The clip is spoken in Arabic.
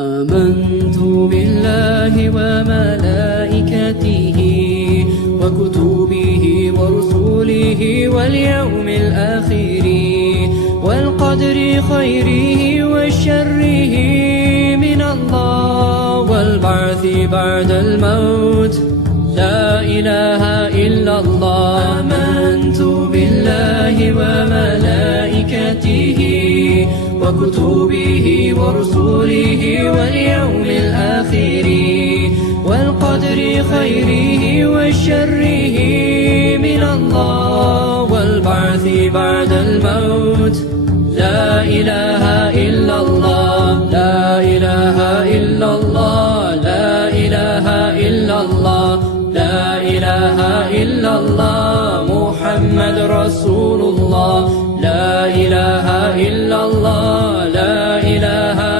آمنت بالله وملائكته وكتبه ورسله واليوم الآخر والقدر خيره وشره من الله والبعث بعد الموت لا إله إلا الله. آمنت بالله وملائكته وكتبه ورسله واليوم الآخر والقدر خيره وشره من الله والبعث بعد الموت لا إله إلا الله.